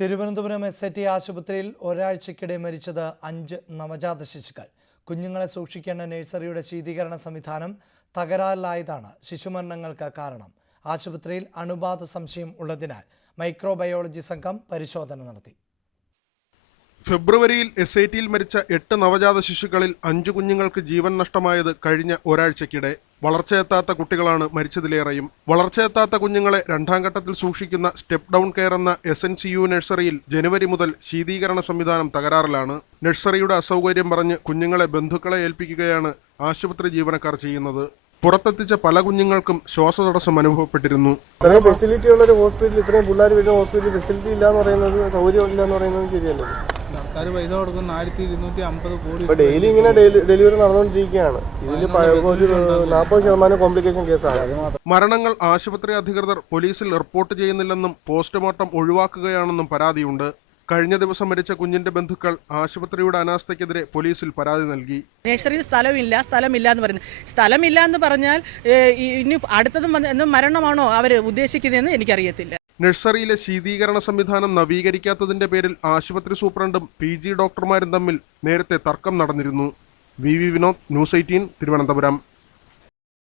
Thiruvananthapuram SIT ആശുപത്രിയിൽ ഒരാഴ്ചക്കിടെ മരിച്ചത് 5 നവജാത ശിശുക്കൾ. കുഞ്ഞുങ്ങളെ സൂക്ഷിക്കേണ്ട നഴ്സറിയുടെ ശീതീകരണ സംവിധാനം തകരാറിലായതാണ് ശിശുമരണങ്ങൾക്ക് കാരണം. ആശുപത്രിയിൽ അണുബാധ സംശയം ഉള്ളതിനാൽ മൈക്രോബയോളജി സംഘം പരിശോധന നടത്തി. ഫെബ്രുവരിയിൽ SITയിൽ മരിച്ച 8 നവജാത ശിശുക്കളിൽ 5 കുഞ്ഞുങ്ങൾക്ക് ജീവൻ നഷ്ടമായത് കഴിഞ്ഞ ഒരാഴ്ചക്കിടെ. വളർച്ചയെത്താത്ത കുട്ടികളാണ് മരിച്ചതിലേറെയും. വളർച്ചയെത്താത്ത കുഞ്ഞുങ്ങളെ രണ്ടാം ഘട്ടത്തിൽ സൂക്ഷിക്കുന്ന സ്റ്റെപ്പ് ഡൗൺ കെയർ എന്ന SNCU നഴ്സറിയിൽ ജനുവരി മുതൽ ശീതീകരണ സംവിധാനം തകരാറിലാണ്. നഴ്സറിയുടെ അസൗകര്യം പറഞ്ഞ് കുഞ്ഞുങ്ങളെ ബന്ധുക്കളെ ഏൽപ്പിക്കുകയാണ് ആശുപത്രി ജീവനക്കാർ ചെയ്യുന്നത്. പുറത്തെത്തിച്ച പല കുഞ്ഞുങ്ങൾക്കും ശ്വാസതടസ്സം അനുഭവപ്പെട്ടിരുന്നു. ഇത്രയും ഫെസിലിറ്റി ഉള്ള ഒരു ഹോസ്പിറ്റൽ, ഇത്രയും പിള്ളേർ വീഴുന്ന ഹോസ്പിറ്റലിൽ ഫെസിലിറ്റി ഇല്ല എന്ന് പറയുന്നത്, സൗകര്യം ഇല്ല എന്ന് പറയുന്നത് ശരിയല്ല. സർക്കാർ പൈസ കൊടുക്കുന്ന 1250 കോടി ഡെയിലി ഇങ്ങനെ ഡെലിവറി നടന്നുകൊണ്ടിരിക്കുകയാണ്. ഇതിൽ 40% കോംപ്ലിക്കേഷൻ കേസാണ്. മരണങ്ങൾ ആശുപത്രി അധികൃതർ പോലീസിൽ റിപ്പോർട്ട് ചെയ്യുന്നില്ലെന്നും പോസ്റ്റ്മോർട്ടം ഒഴിവാക്കുകയാണെന്നും പരാതിയുണ്ട്. കഴിഞ്ഞ ദിവസം മരിച്ച കുഞ്ഞിന്റെ ബന്ധുക്കൾ ആശുപത്രിയുടെ അനാസ്ഥയ്ക്കെതിരെ പോലീസിൽ പരാതി നൽകി. നഴ്സറിയിൽ സ്ഥലമില്ല എന്ന് പറയുന്നത്. സ്ഥലമില്ല എന്ന് പറഞ്ഞാൽ ഇനി അടുത്തതും മരണമാണോ അവർ ഉദ്ദേശിക്കുന്നതെന്ന് എനിക്കറിയത്തില്ല. നഴ്സറിയിലെ ശീതീകരണ സംവിധാനം നവീകരിക്കാത്തതിന്റെ പേരിൽ ആശുപത്രി സൂപ്രണ്ടും PG ഡോക്ടർമാരും തമ്മിൽ നേരത്തെ തർക്കം നടന്നിരുന്നു. VV Vinod, News 18, Thiruvananthapuram.